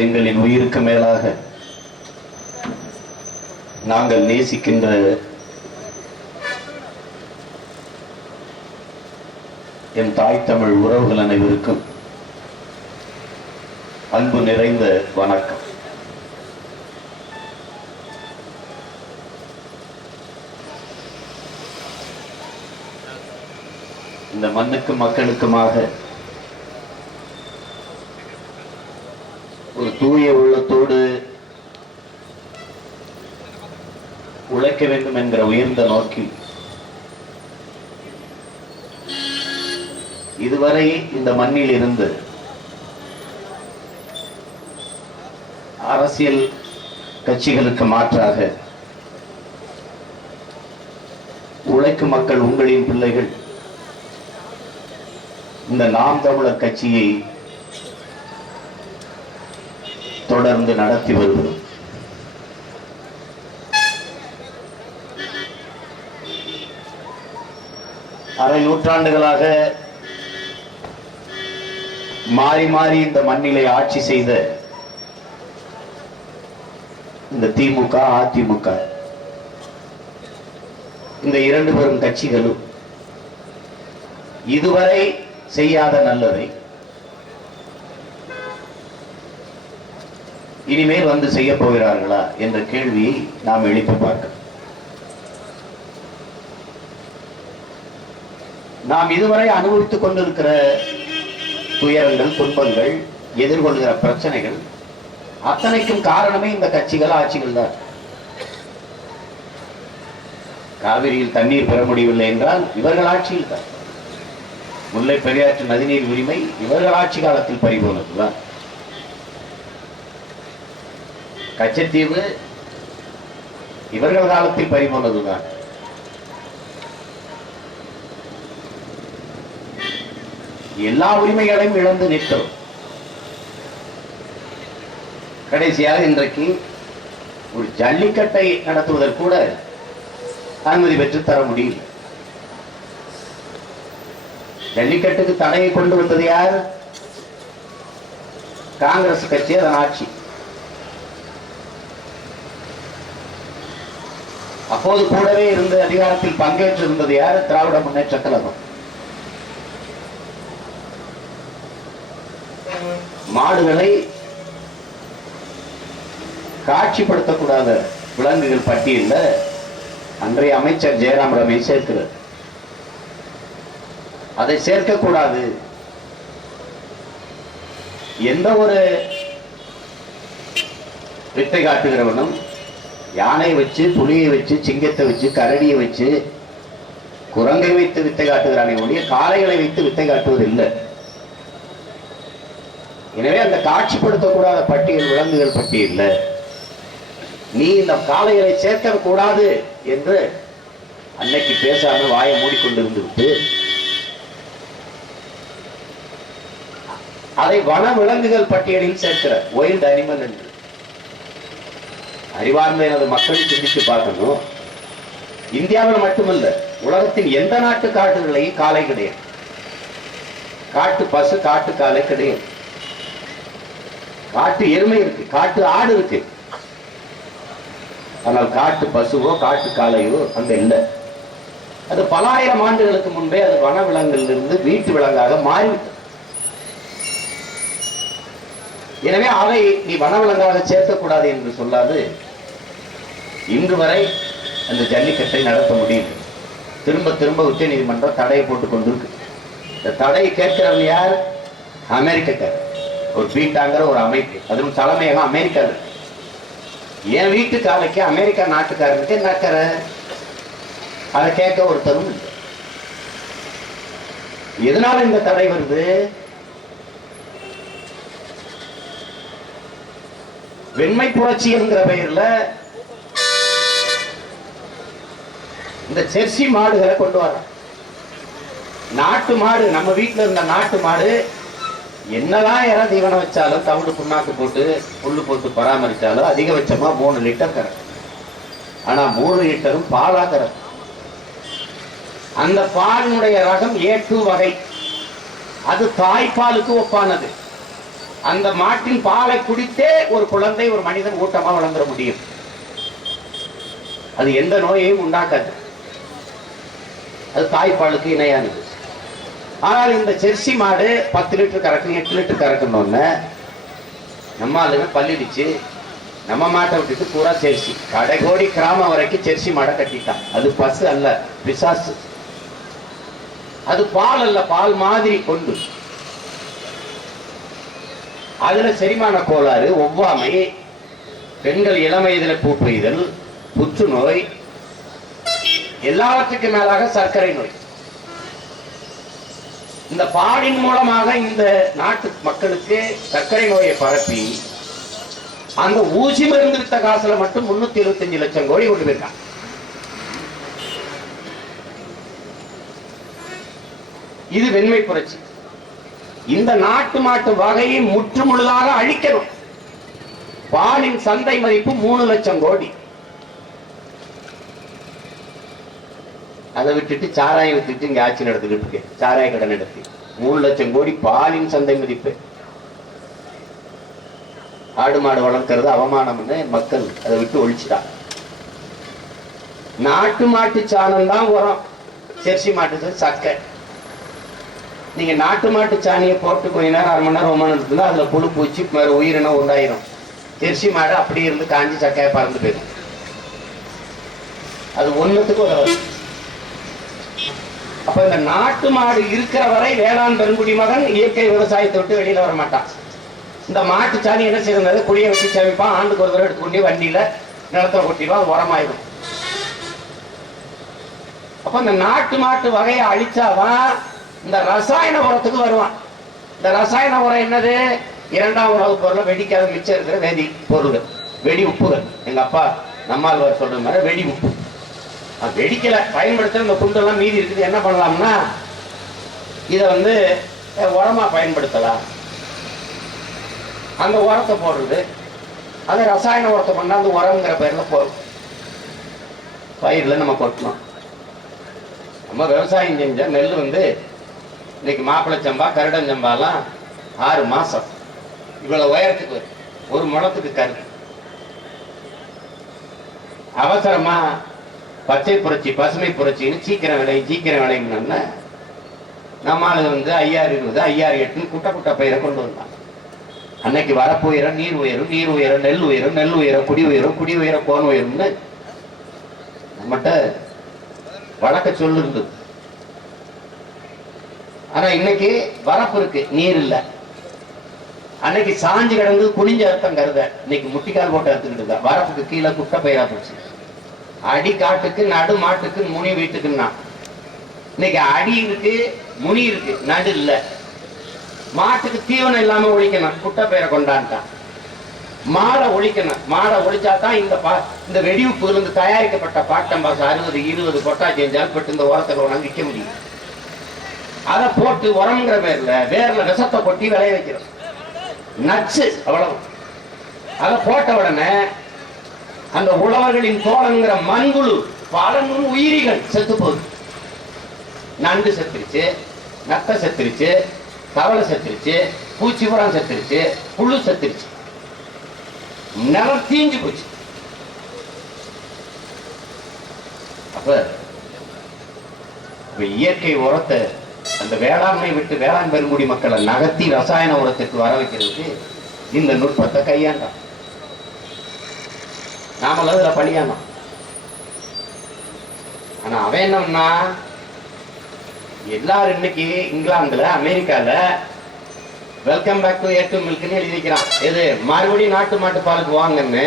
எங்களின் உயிருக்கு மேலாக நாங்கள் நேசிக்கின்ற என் தாய் தமிழ் உறவுகள் அனைவருக்கும் அன்பு நிறைந்த வணக்கம். இந்த மண்ணுக்கு மக்களுக்குமாக தூய உள்ளத்தோடு உழைக்க வேண்டும் என்கிற உயர்ந்த நோக்கில். இதுவரை இந்த மண்ணில் இருந்து அரசியல் கட்சிகளுக்கு மாற்றாக உழைக்கும் மக்கள் உங்களின் பிள்ளைகள். இந்த நாம் தமிழர் கட்சியை தொடர்ந்து நடத்தி வருகிறோம். அரை நூற்றாண்டுகளாக மாறி மாறி இந்த மண்ணிலை ஆட்சி செய்த இந்த திமுக அதிமுக இந்த இரண்டு பெரும் கட்சிகளும் இதுவரை செய்யாத நல்லதை இனிமேல் வந்து செய்ய போகிறார்களா என்ற கேள்வியை நாம் எழுப்பி பார்க்க. நாம் இதுவரை அனுபவித்துக் கொண்டிருக்கிற துயரங்கள் துன்பங்கள் எதிர்கொள்கிற பிரச்சனைகள் அத்தனைக்கும் காரணமே இந்த கட்சிகள் ஆட்சிகள் தான். காவிரியில் தண்ணீர் பெற முடியவில்லை என்றால் இவர்கள் ஆட்சியில் தான். முல்லை பெரியாற்று நதிநீர் உரிமை இவர்கள் ஆட்சி காலத்தில் பறிபோனதுதான். கச்சத்தீவு இவர்கள் காலத்தில் பறிபோனதுதான் எல்லா உரிமைகளையும் இழந்து நிற்கிறோம். கடைசியாக இன்றைக்கு ஒரு ஜல்லிக்கட்டை நடத்துவதற்கு கூட அனுமதி பெற்று தர முடியல. ஜல்லிக்கட்டுக்கு தடையை கொண்டு வந்தது யார்? காங்கிரஸ் கட்சி அதன் ஆட்சி. அப்போது கூடவே இருந்த அதிகாரத்தில் பங்கேற்று இருந்தது யார்? திராவிட முன்னேற்ற கழகம். மாடுகளை காட்சிப்படுத்தக்கூடாத விலங்குகள் பட்டியலில். அன்றைய அமைச்சர் ஜெயராம் ரமேஷ் சேர்க்கிறார். அதை சேர்க்கக்கூடாது. எந்த ஒரு வித்தை காட்டுகிறவனும் யானை வச்சு புலியை வச்சு சிங்கத்தை வச்சு கரடியை வச்சு குரங்கை வைத்து வித்தை காட்டுகிறானே ஒழிய காளைகளை வைத்து வித்தை காட்டுவது இல்லை எனவே அந்த காட்சிப்படுத்தக்கூடாத பட்டியல் விலங்குகள் பட்டியல்ல. நீ இந்த காளைகளை சேர்க்க கூடாது என்று அன்னைக்கு பேசாம வாயை மூடிக்கொண்டிருந்து விட்டு அதை வன விலங்குகள் பட்டியலில் சேர்க்கிற ஒயில்டு அனிமல் என்று. அறிவார்ந்த எனது மக்கள் சிந்தித்து பார்க்கணும். இந்தியாவில் மட்டுமல்ல உலகத்தின் எந்த நாட்டு காட்டுகளையும் காலை கிடையாது. காட்டு பசு காட்டு காலை கிடையாது. காட்டு எருமை இருக்கு காட்டு ஆடு இருக்கு. ஆனால் காட்டு பசுவோ காட்டு காளையோ அங்க இல்லை. அது பல ஆயிரம் ஆண்டுகளுக்கு முன்பே அது வன விலங்கிலிருந்து வீட்டு விலங்காக மாறிவிட்டது. எனவே அவை நீ வனவிலங்காக சேர்க்கக்கூடாது என்று சொல்லாது. இன்று வரை அந்த ஜல்லிக்கட்டை நடத்த முடியுது திரும்ப திரும்ப உச்ச நீதிமன்றம் தடையை போட்டு கொண்டிருக்கு. இந்த தடையை கேட்கிறவன் யார்? அமெரிக்கக்கார். ஒரு பீட்டாங்கிற ஒரு அமைப்பு. அதுவும் தலைமையகம் அமெரிக்காவில் இருக்கு. என் வீட்டு காலைக்கு அமெரிக்கா நாட்டுக்காரனுக்கு நக்கற அதை கேட்க ஒருத்தரும் இல்லை. எதனால இந்த தடை வருது? வெண்மை புரட்சி என்கிற பெயர்ல இந்த செர்சி மாடுகளை கொண்டு வர. நாட்டு மாடு நம்ம வீட்டில் இருந்த நாட்டு மாடு என்னதான் யாராவது தீவனம் வச்சாலும் தவிடு புண்ணாக்கு போட்டு புல்லு போட்டு பராமரிச்சாலும் அதிகபட்சமாக மூணு லிட்டர் கறக்கும். ஆனால் மூணு லிட்டரும் பாலாக கறக்கும். அந்த பாலினுடைய ரகம் ஏ டூ வகை. அது தாய்ப்பாலுக்கு ஒப்பானது. அந்த மாட்டின் பாலை குடித்தே ஒரு குழந்தை ஒரு மனிதன் ஊட்டமாக வளர்ந்துட முடியும். அது எந்த நோயையும் உண்டாக்காது. அது தாய்ப்பாலுக்கு இணையானது. ஆனால் இந்த ஜெர்சி மாடு பத்து லிட்டர் கறக்கும் எட்டு லிட்டர் கறக்கணும்னு நம்ம ஆளுங்க பல்லிடிச்சு நம்ம மாட்டை விட்டுட்டு பூரா ஜெர்சி. கடைகோடி கிராமம் வரைக்கும் ஜெர்சி மாடை கட்டிட்டான். அது பசு அல்ல பிசாசு. அது பால் அல்ல பால் மாதிரி கொண்டு. அதுல செரிமான கோளாறு ஒவ்வாமை பெண்கள் இளம் வயதில் பூ பெய்தல் புற்றுநோய் எல்லாவற்றுக்கும் மேலாக சர்க்கரை நோய். இந்த பாடின் மூலமாக இந்த நாட்டு மக்களுக்கு சர்க்கரை நோயை பரப்பி அந்த ஊசி மருந்து வித்த காசுல மட்டும் முன்னூத்தி இருபத்தஞ்சு லட்சம் கோடி கொண்டு போயிருக்காங்க இது வெண்மை புரட்சி. இந்த நாட்டு மாட்டு வகையை முற்றுமுழுதாக அழிக்கணும். பாலின் சந்தை மதிப்பு மூணு லட்சம் கோடி. அதை விட்டுட்டு சாராயம் வித்துட்டு இங்க ஆட்சி நடத்திக்கிட்டு இருக்கு. சாராய கடன் நடத்தி. மூணு லட்சம் கோடி பாலின் சந்தை மதிப்பு. ஆடு மாடு வளர்க்கறது அவமானம்னு மக்கள் அதை விட்டு ஒழிச்சிட்டாங்க. நாட்டு மாட்டு சாணம் தான் உரம். செர்சி மாட்டு சக்கை நீங்க நாட்டு மாட்டு சாணியை போட்டு கொஞ்ச நேரம் அரை மணி நேரம் ரொம்ப நேரம் இருந்தா அதுல புழு பூச்சி வேற உயிரினம் உண்டாயிரும். ஜெர்சி மாடு அப்படியே இருந்து காஞ்சி சக்கையை பறந்து போயிடும். அது ஒண்ணுத்துக்கு உதவாது அப்ப இந்த நாட்டு மாடு இருக்கிற வரை வேளாண் பெருங்குடி மகன் இயற்கை விவசாயத்தை விட்டு வெளியில வர மாட்டான். இந்த மாட்டு சாணி என்ன செய்யறது குழியை வச்சு சேமிப்பான். ஆண்டுக்கு ஒரு தடவை எடுத்துக்கொண்டு வண்டியில நிலத்தை கொட்டிடுவான் அது உரமாயிடும் அப்ப இந்த நாட்டு மாட்டு வகையை அழிச்சாதான் இந்த ரசாயன உரத்துக்கு வருவான். இந்த ரசாயன உரம் என்னது? இரண்டாம் உணவு பொருளை வெடிக்காத மிச்சம் இருக்கிற வேதி பொருள் வெடி உப்புகள். எங்க அப்பா நம்மால் சொல்ற மாதிரி வெடி உப்பு. அது வெடிக்கல. பயன்படுத்துற இந்த குண்டெல்லாம் மீதி இருக்குது. என்ன பண்ணலாம்னா இதை வந்து உரமாக உரமா பயன்படுத்தலாம். அந்த உரத்தை போடுறது. அந்த ரசாயன உரத்தை கொண்டாந்து உரங்கிற பயிரில் போ பயிரில் நம்ம கொட்டணும். நம்ம விவசாயம் செஞ்ச நெல் வந்து இன்னைக்கு மாப்பிள்ளை சம்பா கருடஞ்சம்பாலாம் ஆறு மாசம். இவ்வளவு உயரத்துக்கு ஒரு முழத்துக்கு கரு அவசரமா பச்சை புரட்சி பசுமை புரட்சின்னு சீக்கிரம் விலை சீக்கிரம் விளையும்னு நம்ம ஆளு வந்து ஐயாறு இருபது ஐயாறு எட்டுன்னு குட்ட குட்ட பயிரை கொண்டு வந்தான் அன்னைக்கு வரப்பு உயரம் நீர் உயரும் நீர் உயரம் நெல் உயரும் நெல் உயரம் குடி உயரம் குடி உயரம் கோன் உயரும்னு நம்மகிட்ட வழக்க சொல்லு இருந்தது. ஆனா இன்னைக்கு வரப்பு இருக்கு நீர் இல்லை. அன்னைக்கு சாஞ்சு கிடந்து குனிஞ்ச அர்த்தம் கருத. இன்னைக்கு முட்டிக்கால் போட்டு அறுத்துக்கிட்டு இருந்தா வரப்புக்கு கீழே குட்டை பயிரா போச்சு. அடி காட்டுக்கு நடு மாட்டுக்கு முனி வீட்டுக்குன்னா. இன்னைக்கு அடி இருக்கு முனி இருக்கு நடு இல்ல. மாட்டுக்கு தீவனம் இல்லாம ஒழிக்கணும். குட்ட பேரை கொண்டான்ட்டான் மாடை ஒழிக்கணும். மாடை ஒழிச்சா தான் இந்த பா இந்த வெடிவுப்பு இருந்து தயாரிக்கப்பட்ட பாட்டம்பாசு அறுபது இருபது கொட்டாச்சி செஞ்சால் பட்டு இந்த ஓரத்தில் கொண்டாந்து விற்க முடியும். அதை போட்டு உரம்ங்கிற பேர்ல வேர்ல விஷத்தை கொட்டி விளைய வைக்கிறோம். நச்சு அவ்வளவு. அதை போட்ட உடனே அந்த உழவர்களின் தோழங்கிற மண்புழு பல நூறு உயிரிகள் செத்து போகுது நண்டு செத்துருச்சு நத்தை செத்துருச்சு தவளை செத்துருச்சு பூச்சி புறம் செத்துருச்சு புழு செத்துருச்சு. நிலம் தீஞ்சு போச்சு. அப்ப இயற்கை உரத்தை அந்த வேளாண்மை விட்டு வேளாண் பெருங்குடி மக்களை நகர்த்தி ரசாயன உரத்துக்கு வர வைக்கிறதுக்கு இந்த நுட்பத்தை கையாண்டான் நாமளும் அதுல பணியானோம் ஆனா அவன் என்னன்னா எல்லாரும் இன்னைக்கு இங்கிலாந்துல அமெரிக்கால வெல்கம் பேக் டு ஏட்டு மில்க்னு எழுதி வைக்கிறான் எது? மறுபடியும் நாட்டு மாட்டு பாலுக்கு வாங்கன்னு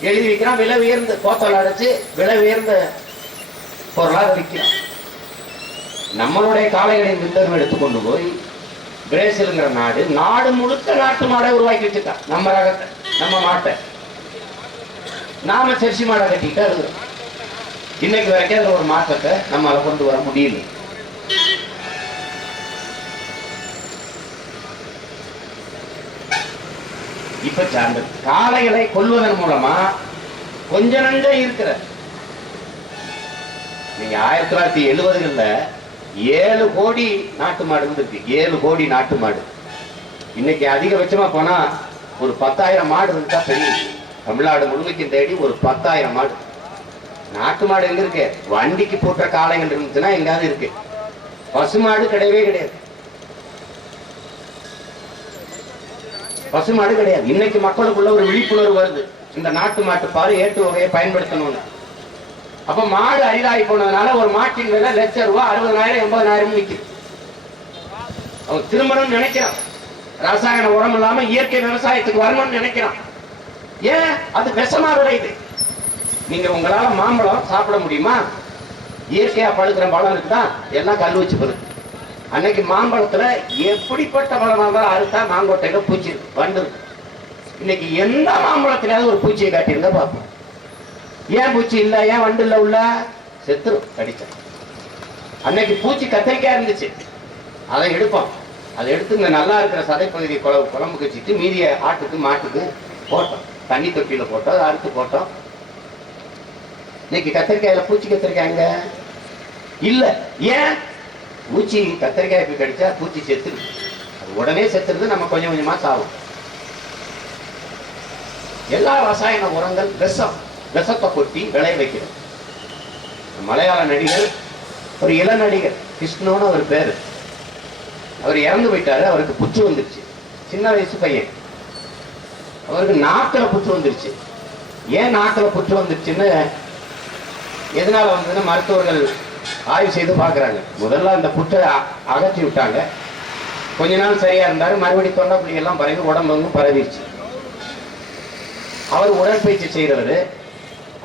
எழுதி வைக்கிறான் விலை உயர்ந்த கோத்தல் அடைச்சு விலை உயர்ந்த பொருளாக விற்கிறான். நம்மளுடைய காளைகளின் விந்தகம் எடுத்துக்கொண்டு போய் பிரேசிலுங்கிற நாடு நாடு முழுக்க நாட்டு மாடை உருவாக்கி வச்சுட்டான் நம்ம ரகத்தை நம்ம மாட்டை. நாம செர்சி மாடை கட்டிட்டு இருக்கிறோம் இன்னைக்கு வரைக்கும் அதுல ஒரு மாற்றத்தை நம்மளால கொண்டு வர முடியல இப்ப அந்த காளைகளை கொல்வதன் மூலமா கொஞ்ச நஞ்ச இருக்கிற நீங்க ஆயிரத்தி தொள்ளாயிரத்தி எழுபதுகள்ல ஏழு கோடி நாட்டு மாடு இருந்திருக்கு. ஏழு கோடி நாட்டு மாடு. இன்னைக்கு அதிகபட்சமா போனா ஒரு பத்தாயிரம் மாடு இருந்தா பெரிய தமிழ்நாடு முழுமைக்கும் தேடி ஒரு பத்தாயிரம் மாடு நாட்டு மாடு எங்க இருக்கு? வண்டிக்கு போட்ட காளைகள் இருந்துச்சுன்னா எங்காவது இருக்கு. பசுமாடு கிடையவே கிடையாது. பசுமாடு கிடையாது. இன்னைக்கு மக்களுக்குள்ள ஒரு விழிப்புணர்வு வருது. இந்த நாட்டு மாட்டு பால் ஏட்டு வகையை பயன்படுத்தணும்னு. அப்ப மாடு அரிதாகி போனதுனால ஒரு மாட்டின் விலை லட்சம் ரூபாய் அறுபதாயிரம் எண்பதாயிரம் நிக்குது. அவன் திரும்பணும்னு நினைக்கிறான். ரசாயன உரம் இல்லாம இயற்கை விவசாயத்துக்கு வரணும்னு நினைக்கிறான். ஏன்? அது விஷமா விளையுது நீங்க உங்களால மாம்பழம் சாப்பிட முடியுமா? இயற்கையா பழுக்கிற பழம் இருக்குதா? எல்லாம் கல் வச்சு பழுக்கு அன்னைக்கு மாம்பழத்துல எப்படிப்பட்ட பழமா இருந்தாலும் அறுத்தா மாங்கொட்டையில பூச்சி இருக்கு வண்டு இருக்கு இன்னைக்கு எந்த மாம்பழத்திலாவது ஒரு பூச்சியை காட்டியிருந்தா பார்ப்போம். ஏன் பூச்சி இல்ல? ஏன் வண்டு இல்ல? உள்ள செத்துரும் கடிச்சா அன்னைக்கு பூச்சி கத்திரிக்காய் இருந்துச்சு. அதை எடுப்போம். அதை எடுத்து இந்த நல்லா இருக்கிற சதைப்பகுதி குழம்பு குழம்புக்கு வச்சுட்டு மீதிய ஆட்டுக்கு மாட்டுக்கு போட்டோம். தண்ணி தொட்டியில போட்டோம் அதை அறுத்து போட்டோம். இன்னைக்கு கத்திரிக்காயில பூச்சி கத்திரிக்காய்ங்க இல்லை. ஏன்? பூச்சி கத்திரிக்காய் இப்போ கடிச்சா பூச்சி செத்துருது அது உடனே செத்துருது நம்ம கொஞ்சம் கொஞ்சமா சாவும். எல்லா ரசாயன உரங்கள் விஷம் விஷத்தை கொட்டி விளைய வைக்கிறது. மலையாள நடிகர் ஒரு இள நடிகர் கிருஷ்ணோன்னு பேர். அவர் இறந்து போயிட்டாரு அவருக்கு புற்று வந்துருச்சு. சின்ன வயசு பையன். அவருக்கு நாக்கில் புற்று வந்துருச்சு. ஏன் நாக்கில் புற்று வந்துருச்சுன்னு எதனால வந்ததுன்னு மருத்துவர்கள் ஆய்வு செய்து பார்க்குறாங்க. முதல்ல அந்த புற்றை அ- அகற்றி விட்டாங்க. கொஞ்ச நாள் சரியா இருந்தாரு. மறுபடியும் தொண்டை எல்லாம் பரவி உடம்பும் பரவிடுச்சு அவர் உடற்பயிற்சி செய்கிறவர்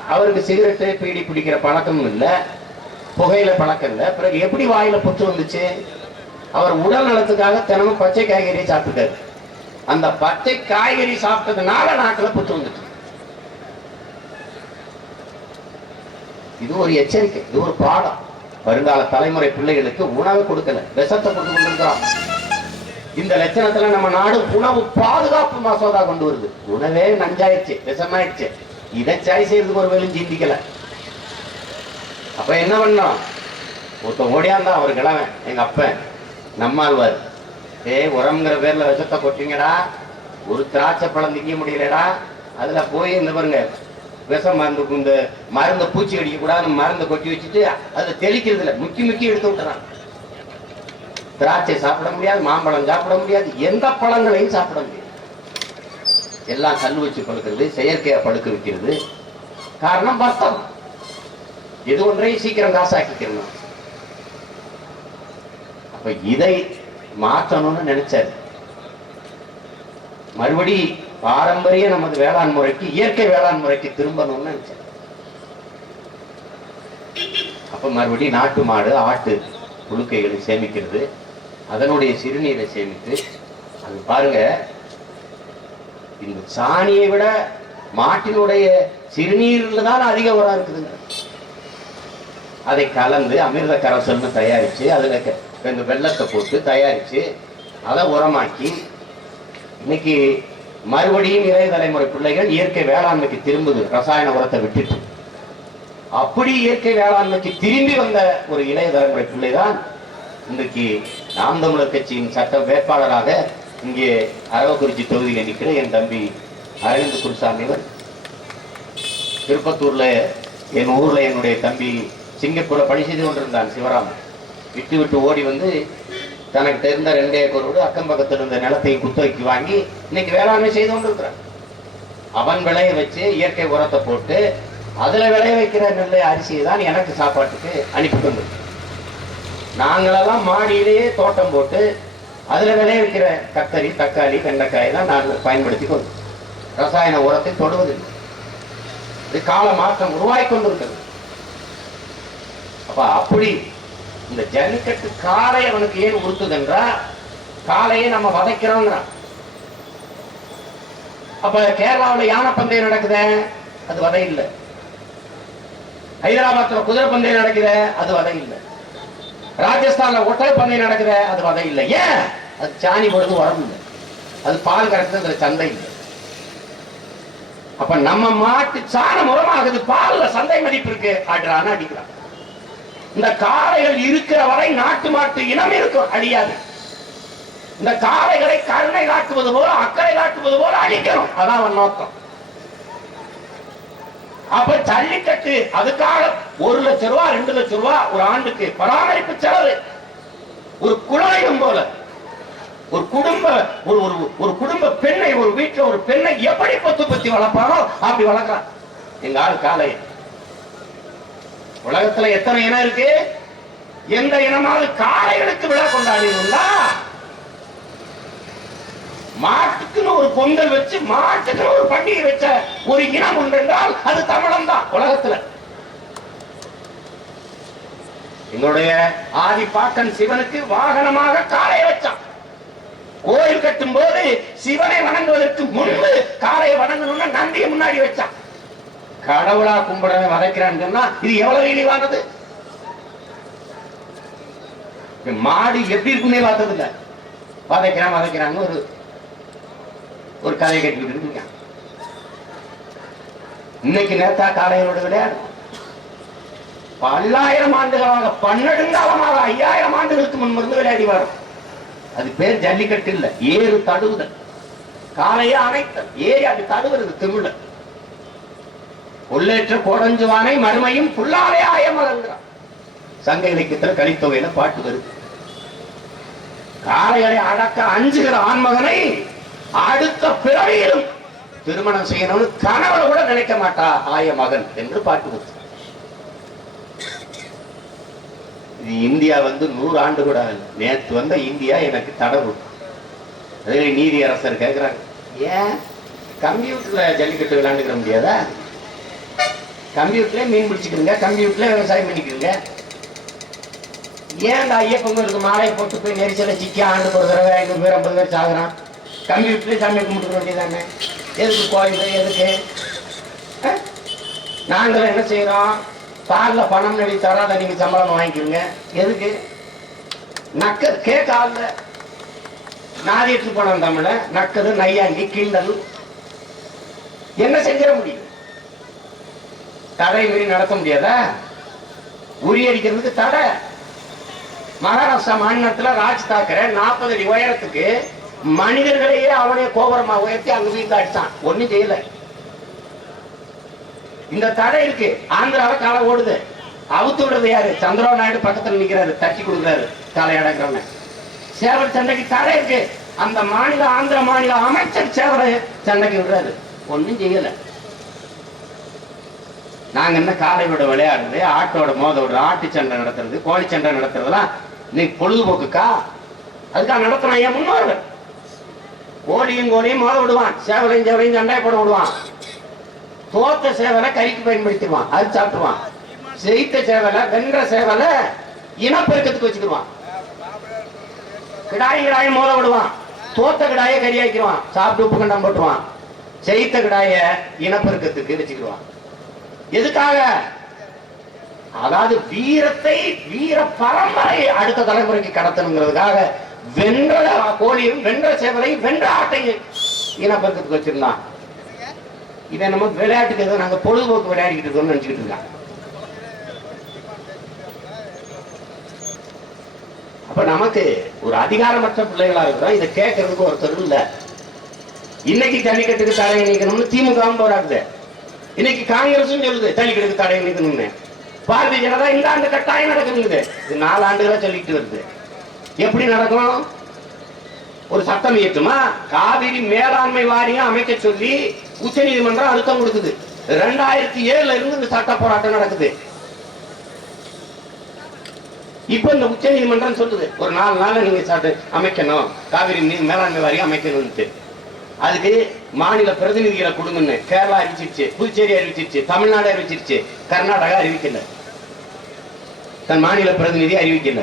அவருக்கு சிகரெட்டு பீடி பிடிக்கிற பழக்கமும் இல்லை. புகையில பழக்கம் இல்லை. பிறகு எப்படி வாயில புற்று வந்துச்சு? அவர் உடல் நலத்துக்காக தினமும் பச்சை காய்கறியை சாப்பிட்டாரு அந்த பச்சை காய்கறி சாப்பிட்டதுனால நாக்கில் புற்று வந்துட்டு. இது ஒரு எச்சரிக்கை இது ஒரு பாடம். வருங்கால தலைமுறை பிள்ளைகளுக்கு உணவு கொடுக்கல விஷத்தை கொண்டு கொண்டிருக்கிறோம் இந்த லட்சணத்துல நம்ம நாடு உணவு பாதுகாப்பு மசோதா கொண்டு வருது. உணவே நஞ்சாயிடுச்சு விஷமாயிடுச்சு. இதை சரி செய்யறதுக்கு ஒரு வேலையும் சிந்திக்கல அப்ப என்ன பண்ணோம்? ஒருத்தன் ஓடியாந்தான் அவர் கிழவன் எங்க அப்பன் நம்மாழ்வார். ஏய் உரம்ங்கிற பேர்ல விஷத்தை கொட்டிங்கடா ஒரு திராட்சை பழம் திங்க முடியலடா. அதுல போய் இந்த பாருங்க விஷம் மருந்து இந்த மருந்த பூச்சி அடிக்க கூடாது மருந்தை கொட்டி வச்சுட்டு அதை தெளிக்கிறது இல்லை. முக்கி முக்கி எடுத்து விட்டுறான். திராட்சை சாப்பிட முடியாது மாம்பழம் சாப்பிட முடியாது எந்த பழங்களையும் சாப்பிட முடியாது. எல்லாம் கல் வச்சு படுக்கிறது செயற்கையா படுக்க வைக்கிறது. காரணம் பத்தம் எது ஒன்றையும் சீக்கிரம் காசாக்கிக்கணும் அப்ப இதை மாற்றணும்னு நினைச்சாரு. மறுபடி பாரம்பரிய நமது வேளாண் முறைக்கு இயற்கை வேளாண் முறைக்கு திரும்பணும்னு நினைச்சாரு. அப்ப மறுபடி நாட்டு மாடு ஆட்டு புழுக்கைகளை சேமிக்கிறது அதனுடைய சிறுநீரை சேமித்து அது பாருங்க இந்த சாணியை விட மாட்டினுடைய சிறுநீர்ல தான் அதிக உரம் இருக்குதுங்க. அதை கலந்து அமிர்த கரசல்னு தயாரிச்சு அதுல இந்த வெள்ளத்தை போட்டு தயாரிச்சு அதை உரமாக்கி இன்னைக்கு மறுபடியும் இளைய தலைமுறை பிள்ளைகள் இயற்கை வேளாண்மைக்கு திரும்புது ரசாயன உரத்தை விட்டுட்டு. அப்படி இயற்கை வேளாண்மைக்கு திரும்பி வந்த ஒரு இளைய தலைமுறை பிள்ளை தான் இன்றைக்கு நாம் தமிழர் கட்சியின் சட்ட வேட்பாளராக இங்கே அரவக்குறிச்சி தொகுதியில் நிற்கிற என் தம்பி அரவிந்த் குருசாமிவர் திருப்பத்தூரில் திருப்பத்தூர்ல என் ஊர்ல என்னுடைய தம்பி சிங்கப்பூரில் பணி செய்து கொண்டிருந்தான் சிவராமன். விட்டு விட்டு ஓடி வந்து தனக்கு தெரிந்த ரெண்டு ஏக்கரோடு அக்கம் பக்கத்தில் இருந்த நிலத்தை குத்தகைக்கு வாங்கி இன்னைக்கு வேளாண்மை செய்து கொண்டிருக்கிறான். அவன் விளைய வச்சு இயற்கை உரத்தை போட்டு அதுல விளைய வைக்கிற நெல் அரிசியை தான் எனக்கு சாப்பாட்டுக்கு அனுப்பி கொண்டு நாங்களெல்லாம் மாடியிலேயே தோட்டம் போட்டு அதுல விளைய வைக்கிற கத்தரி தக்காளி வெண்டைக்காய் தான் நாங்கள் பயன்படுத்தி கொண்டு ரசாயன உரத்தை தொடுவதில்லை. இது கால மாற்றம் உருவாகி கொண்டிருக்கிறது. அப்ப அப்படி இந்த ஜல்லிக்கட்டு காலை அவனுக்கு ஏன் உறுத்துதுன்றா காளையை நம்ம வதைக்கிறோங்கிறான் அப்ப கேரளாவுல யானை பந்தயம் நடக்குதே? அது வதை இல்லை. ஹைதராபாத்ல குதிரை பந்தயம் நடக்குது? அது வதை இல்லை. ராஜஸ்தான்ல ஒட்டை பந்தயம் நடக்குது? அது வதை இல்லை. ஏன்? அது சாணி போடுறது உடம்பு இல்லை. அது பால் கறக்குது அதுல சந்தை இல்லை. அப்ப நம்ம மாட்டு சாணம் உரமாகுது. பால்ல சந்தை மதிப்பு இருக்கு. ஆடுறான்னு அடிக்கிறான். இந்த காளைகள் இருக்கிற வரை நாட்டு மாட்டு இனம் இருக்கும் அழியாது. இந்த காளைகளை கருணை காட்டுவது போல அக்கறை காட்டுவது போல அழிக்கணும். அதான் அவன் நோக்கம். அப்ப ஜல்லிக்கட்டு அதுக்காக ஒரு லட்சம் ரூபாய் ரெண்டு லட்சம் ரூபாய் ஒரு ஆண்டுக்கு பராமரிப்பு செலவு. ஒரு குழாயம் போல. ஒரு குடும்ப ஒரு ஒரு ஒரு குடும்ப பெண்ணை ஒரு வீட்டுல ஒரு பெண்ணை எப்படி பொத்து பத்தி வளர்ப்பானோ அப்படி வளர்க்கிறான். எங்க ஆள் காலை உலகத்துல எத்தனை இனம் இருக்கு? எந்த இனமாவது காளைகளுக்கு விழா கொண்டாடினா மாட்டுக்குன்னு ஒரு பொங்கல் வச்சு மாட்டுக்குன்னு ஒரு பண்டிகை வச்ச ஒரு இனம் உண்டு என்றால் அது தமிழம் தான் உலகத்துல. எங்களுடைய ஆதி சிவனுக்கு வாகனமாக காளையை வச்சான். கோயில் கட்டும் போது சிவனை வணங்குவதற்கு முன்பு காளையை வணங்கணும்னு நந்தியை முன்னாடி வச்சான். கடவுளா கும்பிடுறவன் வதைக்கிறான்னு சொன்னா இது எவ்வளவு இழிவானது மாடு எப்படி இருக்குன்னே பார்த்தது இல்ல வதைக்கிறான் வதைக்கிறான்னு ஒரு ஒரு கதை கேட்டுக்கிட்டு இருக்கீங்க இன்னைக்கு நேத்தா காளைகளோட விளையாடு பல்லாயிரம் ஆண்டுகளாக பன்னெடுங்காலமாக ஐயாயிரம் ஆண்டுகளுக்கு முன்பிருந்து விளையாடி வரும் அது பேர் ஜல்லிக்கட்டு இல்ல ஏறு தடுவுதல் காலையே அணைத்தல் ஏறி அது தடுவுறது திமிழ உள்ளேற்ற கோடஞ்சுவானை மறுமையும் புல்லாலே ஆயமலங்கிறான் சங்க இலக்கியத்துல கலித்தொகையில பாட்டு வருது காளைகளை அடக்க அஞ்சுகிற ஆண்மகனை அடுத்த பிறவியிலும் திருமணம் செய்யணும்னு கனவுல கூட நினைக்க மாட்டா ஆய மகன் என்று பாட்டு வருது இது இந்தியா வந்து நூறு ஆண்டு கூட நேற்று நேத்து வந்த இந்தியா எனக்கு தடவு அதுல நீதி அரசர் கேக்குறாங்க. ஏன்? கம்ப்யூட்டர்ல ஜல்லிக்கட்டு விளையாண்டுக்கிற முடியாதா? கம்ப்யூட்டர்ல மீன் பிடிச்சிக்கிறீங்க கம்ப்யூட்டர்ல விவசாயம் பண்ணிக்கிறீங்க. ஏன் இந்த ஐயப்பங்களுக்கு மாலையை போட்டு போய் நெரிசலை சிக்கி ஆண்டு ஒரு தடவை ஐநூறு பேர் ஐம்பது பேர் சாகுறான். கம்ப்யூட்டர்லேயே சாமி கும்பிட்டு வேண்டியதானே எதுக்கு கோயில் எதுக்கு? அஹ்? நாங்களும் என்ன செய்யறோம்? பால்ல பணம் நடி தராத நீங்க சம்பளம் வாங்கிக்கோங்க. எதுக்கு? நக்க கேட்க நாதிட்டு போனோம் தமிழ. நக்கது நையாண்டி கிண்டல். என்ன செஞ்சிட முடியும்? தடை மீறி நடத்த முடியாதா? உரியடிக்கிறதுக்கு தடை. மகாராஷ்டிரா மாநிலத்துல ராஜ் தாக்கரே நாற்பது அடி உயரத்துக்கு மனிதர்களையே அவனே கோபுரமா உயர்த்தி அங்க வீந்து அடிச்சான். ஒன்னும் செய்யல. இந்த தடை இருக்கு. ஆந்திரால காலை ஓடுது. அவுத்து விடுறது யாரு? சந்திரபாபு நாயுடு பக்கத்துல நிக்கிறாரு. தட்டி கொடுக்குறாரு காலை சேவர் சேவல் சண்டைக்கு தடை இருக்கு. அந்த மாநில ஆந்திர மாநில அமைச்சர் சேவலை சண்டைக்கு விடுறாரு. ஒன்னும் செய்யல. நாங்க என்ன காளை விட விளையாடுறது ஆட்டோட மோத விடுறது ஆட்டு சண்டை நடத்துறது கோழி சண்டை நடத்துறதுலாம் இன்னைக்கு பொழுதுபோக்குக்கா? அதுக்காக நடத்துறான் என் முன்னோர்கள். கோழியும் கோழியும் மோத விடுவான் சேவலையும் சேவலையும் சண்டையை போட விடுவான். தோத்த சேவலை கறிக்கு பயன்படுத்திடுவான் அது சாப்பிடுவான் செய்த சேவலை வென்ற சேவலை இனப்பெருக்கத்துக்கு வச்சுக்கிடுவான். கிடாய் கிடாயை மோத விடுவான். தோத்த கிடாயை கறியாக்கிடுவான் சாப்பிட்டு உப்பு கண்டம் போட்டுவான் செய்த கிடாய இனப்பெருக்கத்துக்கு வச்சுக்கிடுவான். எதுக்காக? அதாவது வீரத்தை வீர பரம்பரை அடுத்த தலைமுறைக்கு கடத்தணுங்கிறதுக்காக வென்ற கோழியும் வென்ற சேவலையும் வென்ற ஆட்டையும் இனப்பெருக்கத்துக்கு வச்சிருந்தான். இதை நம்ம விளையாட்டுக்கு ஏதோ நாங்க பொழுதுபோக்கு விளையாடிக்கிட்டு இருக்கோம்னு நினைச்சுக்கிட்டு இருக்காங்க அப்ப நமக்கு ஒரு அதிகாரமற்ற பிள்ளைகளா இருக்கிறோம். இதை கேட்கறதுக்கு ஒருத்தர் இல்ல. இன்னைக்கு ஜல்லிக்கட்டுக்கு தடை நீக்கணும்னு திமுகவும் போராடுது. இன்னைக்கு காங்கிரசும் சொல்லுது ஜல்லிக்கட்டுக்கு தடை விதிக்கணும்னு பாரதிய ஜனதா இந்த ஆண்டு கட்டாயம் நடக்குது இது நாலு ஆண்டுகளா சொல்லிட்டு வருது. எப்படி நடக்கும்? ஒரு சட்டம் இயற்றுமா? காவிரி மேலாண்மை வாரியம் அமைக்க சொல்லி உச்ச நீதிமன்றம் அழுத்தம் கொடுக்குது. ரெண்டாயிரத்தி ஏழுல இருந்து இந்த சட்ட போராட்டம் நடக்குது. இப்ப இந்த உச்ச நீதிமன்றம் சொல்லுது ஒரு நாலு நாள் நீங்க அமைக்கணும். காவிரி நீர் மேலாண்மை வாரியம் அமைக்கணும்னு அதுக்கு மாநில பிரதிநிதிகளை கொடுங்கன்னு கேரளா அறிவிச்சிருச்சு புதுச்சேரி அறிவிச்சிருச்சு தமிழ்நாடு அறிவிச்சிருச்சு கர்நாடகா அறிவிக்கல. தன் மாநில பிரதிநிதி அறிவிக்கல.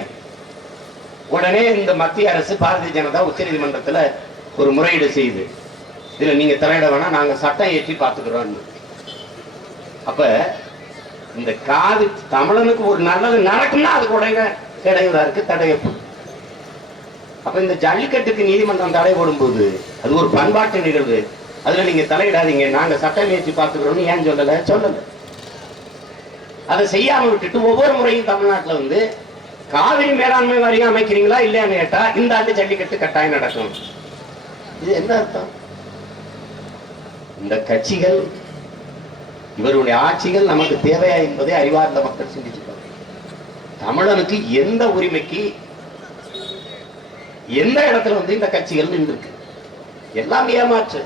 உடனே இந்த மத்திய அரசு பாரதிய ஜனதா உச்ச நீதிமன்றத்தில் ஒரு முறையீடு செய்யுது. இதுல நீங்க தலையிட வேணா நாங்க சட்டம் ஏற்றி பார்த்துக்கிறோம் அப்ப இந்த காது தமிழனுக்கு ஒரு நல்லது நடக்கும்னா அதுக்கு உடனே இடையூறா இருக்கு தடையப்பு அப்ப இந்த ஜல்லிக்கட்டுக்கு நீதிமன்றம் தடை போடும்போது அது ஒரு பண்பாட்டு நிகழ்வு. அதுல நீங்க தலையிடாதீங்க. நாங்க சட்டம் ஏற்றி பார்த்துக்கிறோம்னு ஏன் சொல்லல? சொல்லல. அதை செய்யாம விட்டுட்டு ஒவ்வொரு முறையும் தமிழ்நாட்டுல வந்து காவிரி மேலாண்மை வாரியம் அமைக்கிறீங்களா இல்லையான்னு கேட்டா இந்த ஆண்டு ஜல்லிக்கட்டு கட்டாயம் நடக்கும். இது என்ன அர்த்தம்? இந்த கட்சிகள் இவருடைய ஆட்சிகள் நமக்கு தேவையா என்பதை அறிவார்ந்த மக்கள் சிந்திச்சு தமிழனுக்கு எந்த உரிமைக்கு எந்த இடத்துல வந்து இந்த கட்சிகள் நின்றுருக்கு? எல்லாம் ஏமாற்று.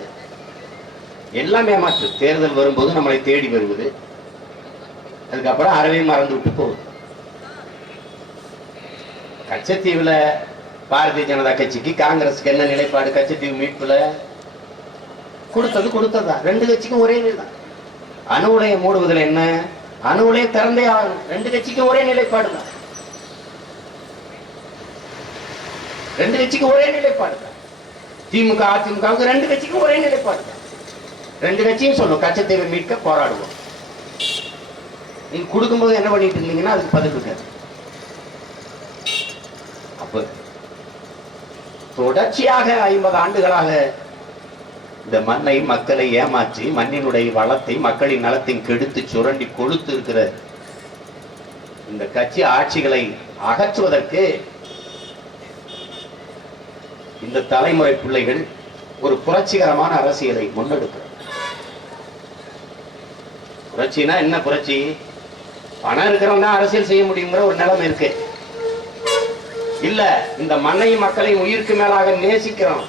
எல்லாம் ஏமாற்று. தேர்தல் வரும்போது நம்மளை தேடி வருவது. அதுக்கப்புறம் அறவே மறந்து விட்டு போகுது. கச்சத்தீவில் பாரதிய ஜனதா கட்சிக்கு காங்கிரஸுக்கு என்ன நிலைப்பாடு? கச்சத்தீவு மீட்புல கொடுத்தது கொடுத்ததா? ரெண்டு கட்சிக்கும் ஒரே நிலைதான் அணு உலையை மூடுவதில் என்ன? அணு உலையை திறந்தே ஆகணும். ரெண்டு கட்சிக்கும் ஒரே நிலைப்பாடு தான். ரெண்டு கட்சிக்கு ஒரே நிலைப்பாடு தான். திமுக அதிமுகவுக்கு ரெண்டு கட்சிக்கு ஒரே நிலைப்பாடு தான். ரெண்டு கட்சியும் சொல்லும் கச்சத்தீவை மீட்க போராடுவோம். நீங்க கொடுக்கும்போது என்ன பண்ணிட்டு இருந்தீங்கன்னா அதுக்கு பதில் இருக்காது. அப்ப தொடர்ச்சியாக ஐம்பது ஆண்டுகளாக இந்த மண்ணை மக்களை ஏமாற்றி மண்ணினுடைய வளத்தை மக்களின் நலத்தை கெடுத்து சுரண்டி கொளுத்து இருக்கிற இந்த கட்சி ஆட்சிகளை அகற்றுவதற்கு இந்த தலைமுறை பிள்ளைகள் ஒரு புரட்சிகரமான அரசியலை முன்னெடுக்கிறது புரட்சினா என்ன புரட்சி? பணம் இருக்கிறவங்க அரசியல் செய்ய முடியுங்கிற ஒரு நிலைமை இருக்கு. இல்ல இந்த மண்ணையும் மக்களையும் உயிருக்கு மேலாக நேசிக்கிறோம்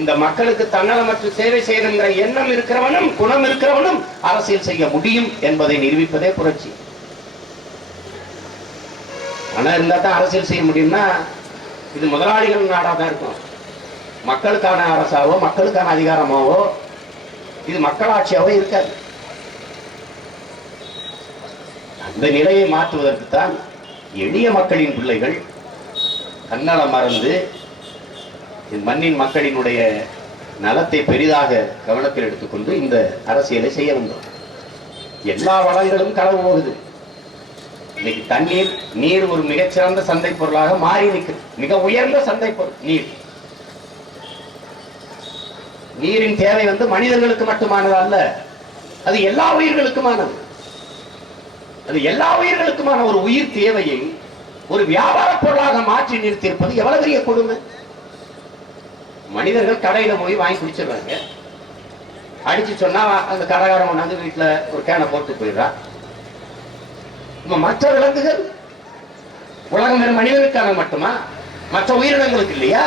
இந்த மக்களுக்கு தன்னலமற்று சேவை செய்யணுங்கிற எண்ணம் இருக்கிறவனும் குணம் இருக்கிறவனும் அரசியல் செய்ய முடியும் என்பதை நிரூபிப்பதே புரட்சி. பணம் இருந்தா தான் அரசியல் செய்ய முடியும்னா இது முதலாளிகள் நாடாக தான் இருக்கும். மக்களுக்கான அரசாவோ மக்களுக்கான அதிகாரமாவோ இது மக்களாட்சியாவோ இருக்காது. அந்த நிலையை மாற்றுவதற்கு தான் எளிய மக்களின் பிள்ளைகள் தன்னலம் மறந்து மண்ணின் மக்களினுடைய நலத்தை பெரிதாக கவனத்தில் எடுத்துக்கொண்டு இந்த அரசியலை செய்ய வந்தோம். எல்லா வளங்களும் களவு போகுது. இன்னைக்கு தண்ணீர் நீர் ஒரு மிகச்சிறந்த சந்தை பொருளாக மாறி நிற்குது. மிக உயர்ந்த சந்தை பொருள் நீர். நீரின் தேவை வந்து மனிதர்களுக்கு மட்டுமானது அல்ல அது எல்லா உயிர்களுக்குமானது. அது எல்லா உயிர்களுக்குமான ஒரு உயிர் தேவையை ஒரு வியாபார பொருளாக மாற்றி நிறுத்தியிருப்பது எவ்வளவு பெரிய கொடுமை? மனிதர்கள் கடையில போய் வாங்கி குடிச்சிடுறாங்க. அடிச்சு சொன்னா அந்த கடைக்காரன் கொண்டாந்து வீட்டுல ஒரு கேனை போட்டு போயிடுறான். இப்ப மற்ற விலங்குகள் உலகம் வெறும் மனிதனுக்கான மட்டுமா? மற்ற உயிரினங்களுக்கு இல்லையா?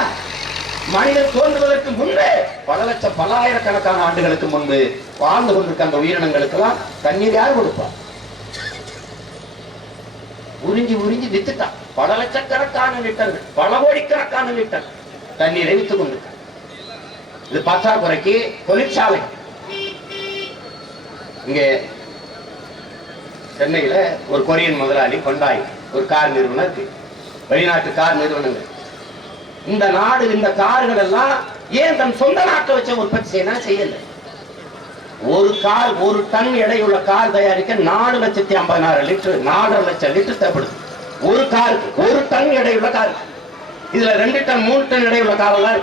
மனிதன் தோன்றுவதற்கு முன்பே பல லட்சம் பல ஆயிரக்கணக்கான ஆண்டுகளுக்கு முன்பு வாழ்ந்து கொண்டிருக்க அந்த உயிரினங்களுக்கெல்லாம் தண்ணீர் யார் கொடுப்பா உறிஞ்சி உறிஞ்சி வித்துட்டான். பல லட்சக்கணக்கான லிட்டர்கள் பல கோடிக்கணக்கான லிட்டர் தண்ணீரை வித்துக் கொண்டிருக்க இது பற்றாக்குறைக்கு தொழிற்சாலை. இங்கே சென்னையில ஒரு கொரியன் முதலாளி கொண்டாய் ஒரு கார் நிறுவனம் இருக்கு. வெளிநாட்டு கார் நிறுவனங்கள். இந்த நாடு இந்த கார்கள் எல்லாம் ஏன் தன் சொந்த நாட்டை வச்ச உற்பத்தி செய்யணும் செய்யல. ஒரு கார் ஒரு டன் எடையுள்ள கார் தயாரிக்க நாலு லட்சத்தி ஐம்பதாயிரம் லிட்டர் நாலரை லட்சம் லிட்டர் தேவைப்படுது. ஒரு கார் ஒரு டன் எடையுள்ள கார். இதுல ரெண்டு டன் மூணு டன் எடையுள்ள கார் எல்லாம்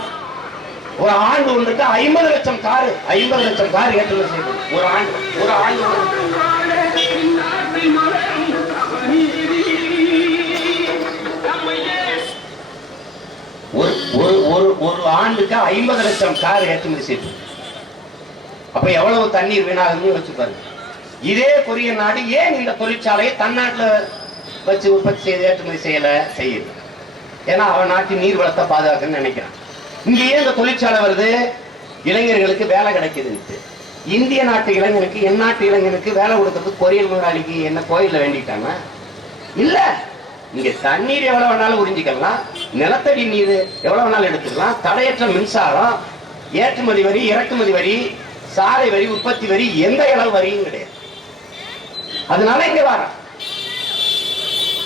ஒரு ஆண்டு ஒன்றுக்கு ஐம்பது லட்சம் கார் ஐம்பது லட்சம் கார் ஏற்றுமதி செய்யணும் ஒரு ஆண்டு ஒரு ஆண்டு ஒரு ஒரு ஒரு ஒரு ஆண்டுக்கு ஐம்பது லட்சம் கார் ஏற்றுமதி செய்து. அப்ப எவ்வளவு தண்ணீர் வீணாகுதுன்னு வச்சு பாருங்க. இதே கொரிய நாடு ஏன் இந்த தொழிற்சாலையை தன்னாட்டில் வச்சு உற்பத்தி செய்து ஏற்றுமதி செய்யல செய்யுது? ஏன்னா அவன் நாட்டின் நீர் வளத்தை பாதுகாக்கணும்னு நினைக்கிறான். இங்க ஏன் இந்த தொழிற்சாலை வருது இளைஞர்களுக்கு வேலை கிடைக்குதுன்ட்டு. இந்திய நாட்டு இளைஞனுக்கு என் நாட்டு இளைஞனுக்கு வேலை கொடுக்கறதுக்கு கொரியல் முதலாளிக்கு என்ன கோயிலில் வேண்டிட்டாங்க? இல்ல. இங்க தண்ணீர் எவ்வளவு வேணாலும் உறிஞ்சிக்கலாம். நிலத்தடி நீர் எவ்வளவு வேணாலும் எடுத்துக்கலாம். தடையற்ற மின்சாரம் ஏற்றுமதி வரி இறக்குமதி வரி சாலை வரி உற்பத்தி வரி எந்த இளவு வரியும் கிடையாது. அதனால இங்க வர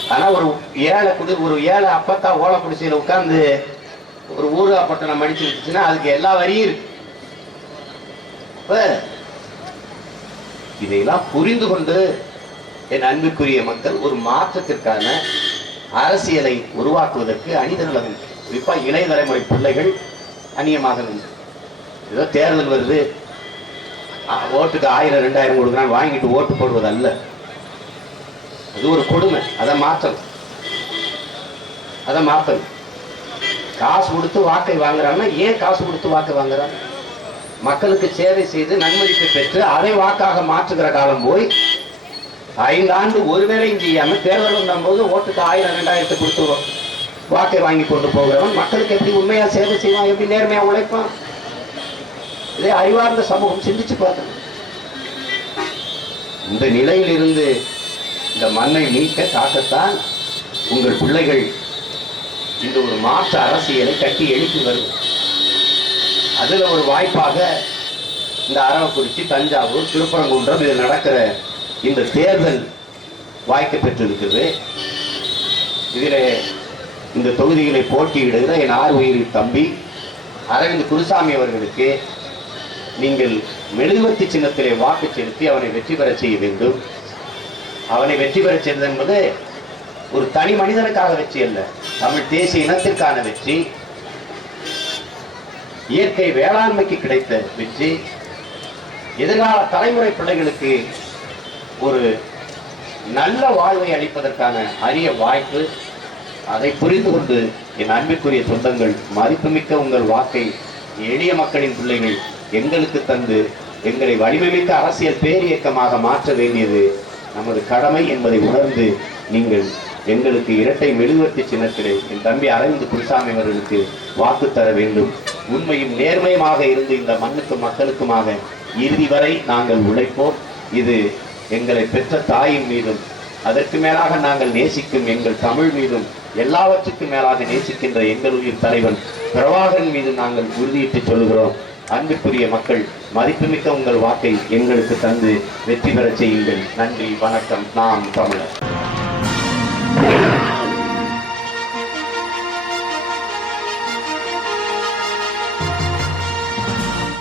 ஆனா ஒரு ஏழை குடி ஒரு ஏழை அப்பத்தா ஓலை குடிசையில உட்கார்ந்து ஒரு ஊருகா பட்டணம் அடிச்சு விட்டுச்சுன்னா அதுக்கு எல்லா வரியும் இருக்கு. இதையெல்லாம் புரிந்து கொண்டு என் அன்புக்குரிய மக்கள் ஒரு மாற்றத்திற்கான அரசியலை உருவாக்குவதற்கு அணிதர்கள் குறிப்பா இளைய தலைமுறை பிள்ளைகள் அந்நியமாக நின்று ஏதோ தேர்தல் வருது. ஓட்டுக்கு ஆயிரம் ரெண்டாயிரம் கொடுக்குறான் வாங்கிட்டு ஓட்டு போடுவது அல்ல. அது ஒரு கொடுமை. அதை மாற்றணும். அதை மாற்றணும். காசு கொடுத்து வாக்கை வாங்குறாங்கன்னா ஏன் காசு கொடுத்து வாக்கை வாங்குறாங்க? மக்களுக்கு சேவை செய்து நன்மதிப்பை பெற்று அதை வாக்காக மாற்றுகிற காலம் போய் ஐந்தாண்டு ஆண்டு ஒருவேளை செய்யாம தேர்தல் வந்தபோது ஓட்டுக்கு ஆயிரம் ரெண்டாயிரத்து கொடுத்து வாக்கை வாங்கி கொண்டு போகிறவன் மக்களுக்கு எப்படி உண்மையா சேவை செய்வான் எப்படி நேர்மையா உழைப்பான்? இதே அறிவார்ந்த சமூகம் சிந்திச்சு பார்க்கணும். இந்த நிலையில் இருந்து இந்த மண்ணை மீட்க காக்கத்தான் உங்கள் பிள்ளைகள் இந்த ஒரு மாற்று அரசியலை கட்டி எழுப்பி வருது அதில் ஒரு வாய்ப்பாக இந்த அரவக்குறிச்சி தஞ்சாவூர் திருப்பரங்குன்றம் இது நடக்கிற இந்த தேர்தல் வாய்க்க பெற்றிருக்குது இதில் இந்த தொகுதிகளை போட்டியிடுகிற என் ஆறு உயிரி தம்பி அரவிந்த் குருசாமி அவர்களுக்கு நீங்கள் மெழுகுவர்த்தி சின்னத்திலே வாக்கு செலுத்தி அவனை வெற்றி பெறச் செய்ய வேண்டும். அவனை வெற்றி பெறச் செய்தது என்பது ஒரு தனி மனிதனுக்காக வெற்றி அல்ல தமிழ் தேசிய இனத்திற்கான வெற்றி. இயற்கை வேளாண்மைக்கு கிடைத்த வெற்றி. எதிர்கால தலைமுறை பிள்ளைகளுக்கு ஒரு நல்ல வாழ்வை அளிப்பதற்கான அரிய வாய்ப்பு. அதை புரிந்து கொண்டு என் அன்பிற்குரிய சொந்தங்கள் மதிப்புமிக்க உங்கள் வாக்கை எளிய மக்களின் பிள்ளைகள் எங்களுக்கு தந்து எங்களை வடிவமைக்க அரசியல் பேரியக்கமாக மாற்ற வேண்டியது நமது கடமை என்பதை உணர்ந்து நீங்கள் எங்களுக்கு இரட்டை மெழுகுவர்த்தி சின்னத்திலே என் தம்பி அரவிந்த் குருசாமி அவர்களுக்கு வாக்கு தர வேண்டும். உண்மையும் நேர்மையுமாக இருந்து இந்த மண்ணுக்கும் மக்களுக்குமாக இறுதி வரை நாங்கள் உழைப்போம். இது எங்களை பெற்ற தாயின் மீதும் அதற்கு மேலாக நாங்கள் நேசிக்கும் எங்கள் தமிழ் மீதும் எல்லாவற்றுக்கும் மேலாக நேசிக்கின்ற எங்களுடைய தலைவன் பிரபாகரன் மீது நாங்கள் உறுதியிட்டு சொல்கிறோம் அன்புக்குரிய மக்கள் மதிப்புமிக்க உங்கள் வாக்கை எங்களுக்கு தந்து வெற்றி பெறச் செய்யுங்கள். நன்றி வணக்கம். நாம் தமிழர்.